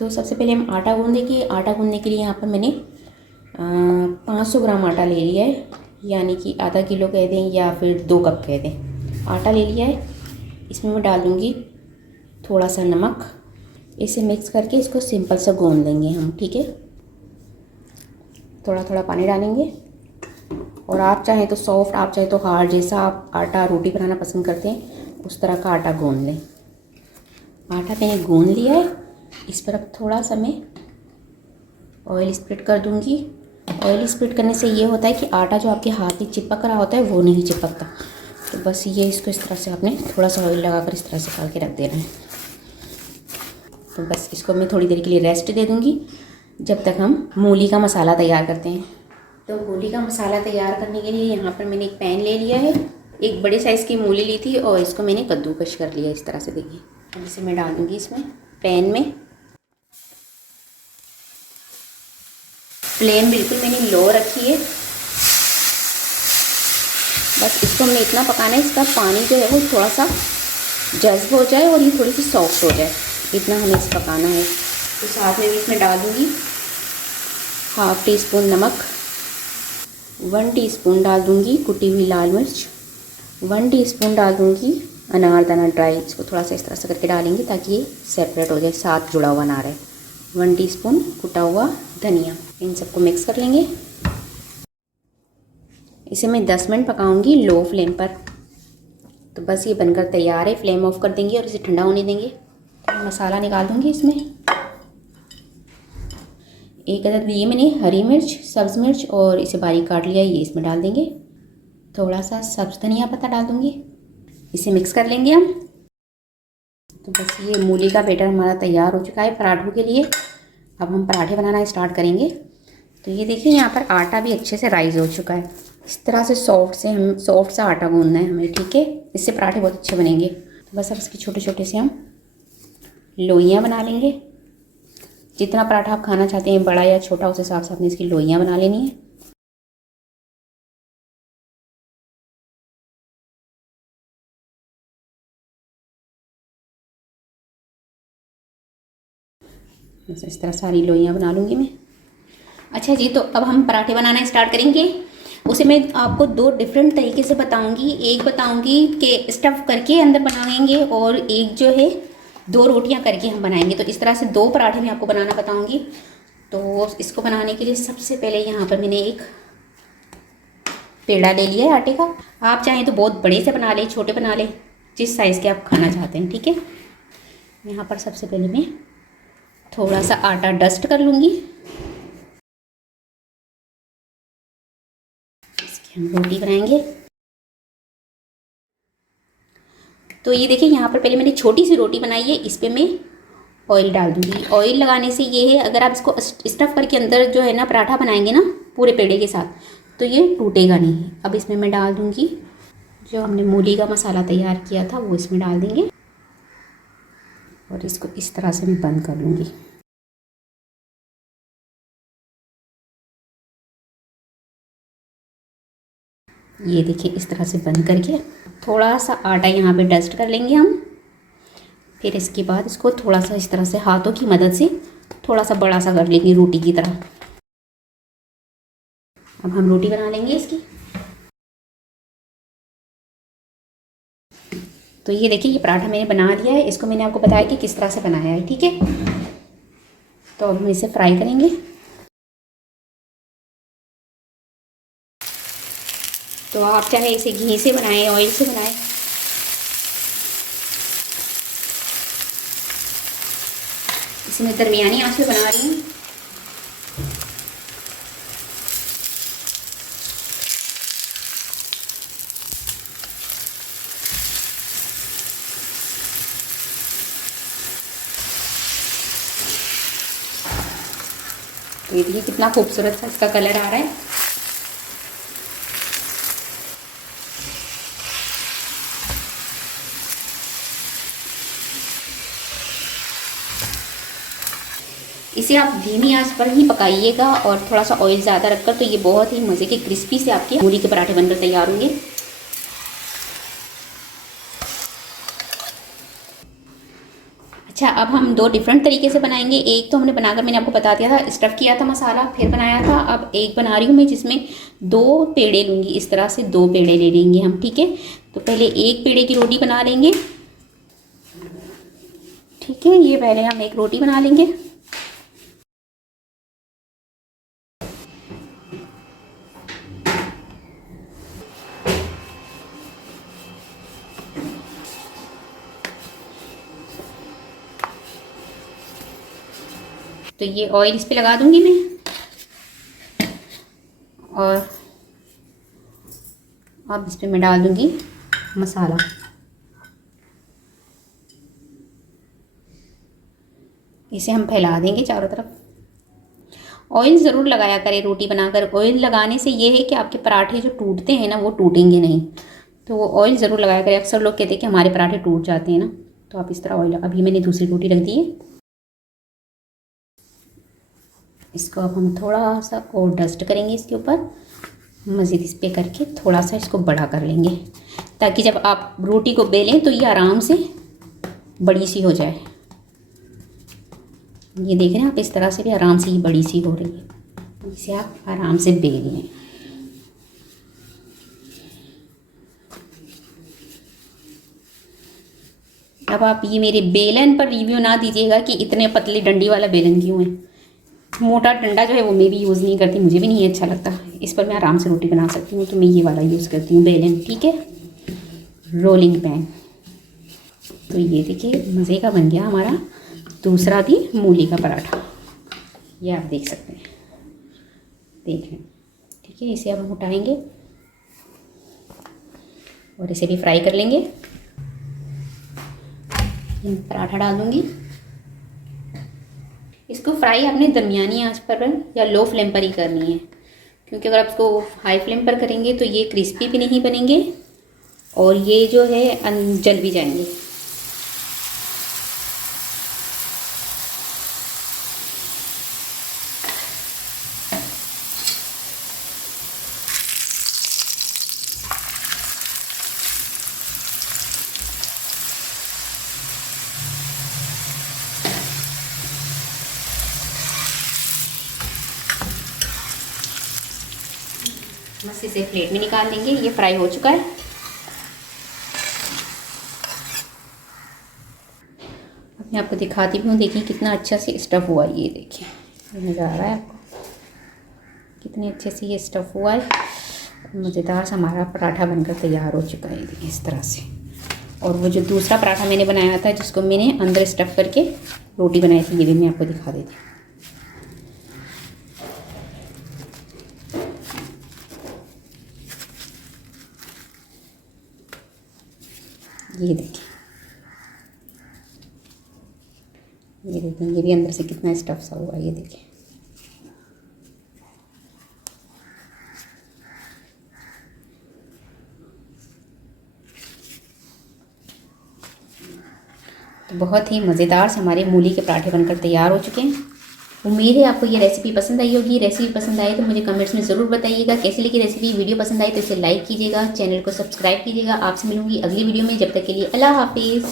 तो सबसे पहले हम आटा गूँधेंगे। आटा गूँधने के लिए यहाँ पर मैंने 500 ग्राम आटा ले लिया है, यानी कि आधा किलो कह दें या फिर 2 कप कह दें। आटा ले लिया है, इसमें मैं डाल दूँगी थोड़ा सा नमक। इसे मिक्स करके इसको सिंपल सा गूँध लेंगे हम, ठीक है। थोड़ा थोड़ा पानी डालेंगे और आप चाहें तो सॉफ्ट, आप चाहें तो हार्ड, जैसा आप आटा रोटी बनाना पसंद करते हैं उस तरह का आटा गूँध लें। आटा मैंने गूँध लिया है। इस पर अब थोड़ा सा मैं ऑयल स्प्रेड कर दूँगी। ऑयल स्प्रेड करने से ये होता है कि आटा जो आपके हाथ में चिपक रहा होता है वो नहीं चिपकता। तो बस ये इसको इस तरह से आपने थोड़ा सा ऑयल लगाकर इस तरह से डाल के रख देना है। तो बस इसको मैं थोड़ी देर के लिए रेस्ट दे दूँगी जब तक हम मूली का मसाला तैयार करते हैं। तो मूली का मसाला तैयार करने के लिए यहाँ पर मैंने एक पैन ले लिया है। एक बड़े साइज़ की मूली ली थी और इसको मैंने कद्दूकश कर लिया इस तरह से, देखिए। अब इसे मैं डाल दूँगी इसमें पैन में। फ्लेम बिल्कुल मैंने लो रखी है। बस इसको हमें इतना पकाना है, इसका पानी जो है वो थोड़ा सा जज्ब हो जाए और ये थोड़ी सी सॉफ्ट हो जाए, इतना हमें इसे पकाना है। तो साथ में भी इसमें डाल दूँगी ½ टीस्पून नमक, 1 टीस्पून डाल दूँगी कुटी हुई लाल मिर्च, 1 टीस्पून डाल दूँगी अनारदाना ड्राई। इसको थोड़ा सा इस तरह से करके डालेंगे ताकि ये सेपरेट हो जाए, साथ जुड़ा हुआ ना रहे। 1 टीस्पून कुटा हुआ धनिया। इन सबको मिक्स कर लेंगे। इसे मैं 10 मिनट पकाऊंगी लो फ्लेम पर। तो बस ये बनकर तैयार है। फ्लेम ऑफ कर देंगे और इसे ठंडा होने देंगे। तो मसाला निकाल दूँगी इसमें। एक अदद लिए मैंने हरी मिर्च, सब्ज़ मिर्च और इसे बारीक काट लिया, ये इसमें डाल देंगे। थोड़ा सा सब्ज़ धनिया पत्ता डाल दूँगी। इसे मिक्स कर लेंगे हम। तो बस ये मूली का बैटर हमारा तैयार हो चुका है पराठों के लिए। अब हम पराठे बनाना स्टार्ट करेंगे। तो ये देखिए यहाँ पर आटा भी अच्छे से राइज़ हो चुका है। इस तरह से सॉफ्ट सा आटा गूंदना है हमें, ठीक है। इससे पराठे बहुत अच्छे बनेंगे। तो बस अब इसके छोटे छोटे से हम लोइयाँ बना लेंगे। जितना पराठा आप खाना चाहते हैं, बड़ा या छोटा, उस हिसाब से आपने इसकी लोइयाँ बना लेनी है। बस इस तरह सारी लोइयाँ बना लूँगी मैं। अच्छा जी, तो अब हम पराठे बनाना स्टार्ट करेंगे। उसे मैं आपको 2 डिफरेंट तरीके से बताऊंगी। एक बताऊंगी कि स्टफ़ करके अंदर बनाएंगे और एक जो है 2 रोटियां करके हम बनाएंगे। तो इस तरह से 2 पराठे मैं आपको बनाना बताऊंगी। तो इसको बनाने के लिए सबसे पहले यहाँ पर मैंने एक पेड़ा ले लिया है आटे का। आप चाहें तो बहुत बड़े से बना लें, छोटे बना लें, जिस साइज़ के आप खाना चाहते हैं, ठीक है। यहाँ पर सबसे पहले मैं थोड़ा सा आटा डस्ट कर लूँगी। इसकी हम रोटी बनाएंगे। तो ये देखिए यहाँ पर पहले मैंने छोटी सी रोटी बनाई है। इस पर मैं ऑयल डाल दूँगी। ऑयल लगाने से ये है, अगर आप इसको स्टफ़ करके अंदर जो है ना पराठा बनाएंगे ना पूरे पेड़े के साथ, तो ये टूटेगा नहीं। अब इसमें मैं डाल दूँगी जो हमने मूली का मसाला तैयार किया था, वो इसमें डाल देंगे और इसको इस तरह से मैं बंद कर लूँगी। ये देखिए इस तरह से बंद करके थोड़ा सा आटा यहाँ पे डस्ट कर लेंगे हम। फिर इसके बाद इसको थोड़ा सा इस तरह से हाथों की मदद से थोड़ा सा बड़ा सा कर लेंगे रोटी की तरह। अब हम रोटी बना लेंगे इसकी। तो ये देखिए ये पराठा मैंने बना लिया है। इसको मैंने आपको बताया कि किस तरह से बनाया है, ठीक है। तो अब हम इसे फ्राई करेंगे। तो आप चाहे इसे घी से बनाएं, ऑयल से बनाएं। इसे मैं दरमियानी आंच पे बना रही हूँ। तो ये देखिए कितना खूबसूरत सा इसका कलर आ रहा है। इसे आप धीमी आंच पर ही पकाइएगा और थोड़ा सा ऑयल ज़्यादा रखकर, तो ये बहुत ही मज़े के क्रिस्पी से आपके मूली के पराठे बनकर तैयार होंगे। अच्छा, अब हम 2 डिफरेंट तरीके से बनाएंगे। एक तो हमने बनाकर मैंने आपको बता दिया था, स्टफ़ किया था मसाला, फिर बनाया था। अब एक बना रही हूँ मैं जिसमें 2 पेड़े लूँगी, इस तरह से 2 पेड़े ले लेंगे हम, ठीक है। तो पहले एक पेड़े की रोटी बना लेंगे, ठीक है। ये पहले हम एक रोटी बना लेंगे। तो ये ऑयल इस पे लगा दूंगी मैं, और अब इस पे मैं डाल दूंगी मसाला। इसे हम फैला देंगे चारों तरफ। ऑयल ज़रूर लगाया करें रोटी बनाकर। ऑयल लगाने से ये है कि आपके पराठे जो टूटते हैं ना, वो टूटेंगे नहीं। तो वो ऑयल ज़रूर लगाया करें। अक्सर लोग कहते हैं कि हमारे पराठे टूट जाते हैं ना, तो आप इस तरह ऑयल। अभी मैंने दूसरी रोटी रख दी है, इसको अब हम थोड़ा सा और डस्ट करेंगे इसके ऊपर, मज़ीद इस पर करके थोड़ा सा इसको बड़ा कर लेंगे, ताकि जब आप रोटी को बेलें तो ये आराम से बड़ी सी हो जाए। ये देख रहे हैं आप, इस तरह से भी आराम से ही बड़ी सी हो रही है। इसे आप आराम से बेल लें। अब आप ये मेरे बेलन पर रिव्यू ना दीजिएगा कि इतने पतली डंडी वाला बेलन क्यों है। मोटा डंडा जो है वो मैं भी यूज़ नहीं करती, मुझे भी नहीं अच्छा लगता। इस पर मैं आराम से रोटी बना सकती हूँ, तो मैं ये वाला यूज़ करती हूँ बेलन, ठीक है। Rolling pan. तो ये देखिए मज़े का बन गया हमारा दूसरा भी मूली का पराठा। ये आप देख सकते हैं, देख लें, ठीक है। इसे अब हम उठाएंगे और इसे भी फ्राई कर लेंगे। पराठा डाल दूँगी। इसको फ्राई आपने दरमियानी आंच पर या लो फ्लेम पर ही करनी है, क्योंकि अगर आप इसको हाई फ्लेम पर करेंगे तो ये क्रिस्पी भी नहीं बनेंगे और ये जो है जल भी जाएंगे। बस इसे प्लेट में निकाल लेंगे। ये फ्राई हो चुका है। अब मैं आपको दिखाती भी हूँ, देखिए कितना अच्छा से स्टफ़ हुआ है। ये देखिए, नज़र आ रहा है आपको कितने अच्छे से ये स्टफ़ हुआ है। मज़ेदार सा हमारा पराठा बनकर तैयार हो चुका है, देखिए इस तरह से। और वो जो दूसरा पराठा मैंने बनाया था, जिसको मैंने अंदर स्टफ़ करके रोटी बनाई थी, ये भी मैं आपको दिखा देती हूँ। ये देखिए, ये देखिए, ये भी अंदर से कितना स्टफ़ सा हुआ है। ये देखिए, तो बहुत ही मज़ेदार से हमारे मूली के पराठे बनकर तैयार हो चुके हैं। उम्मीद है आपको ये रेसिपी पसंद आई होगी। रेसिपी पसंद आए तो मुझे कमेंट्स में ज़रूर बताइएगा कैसी लगी रेसिपी। वीडियो पसंद आई तो इसे लाइक कीजिएगा, चैनल को सब्सक्राइब कीजिएगा। आपसे मिलूंगी अगली वीडियो में, जब तक के लिए अल्लाह हाफिज़।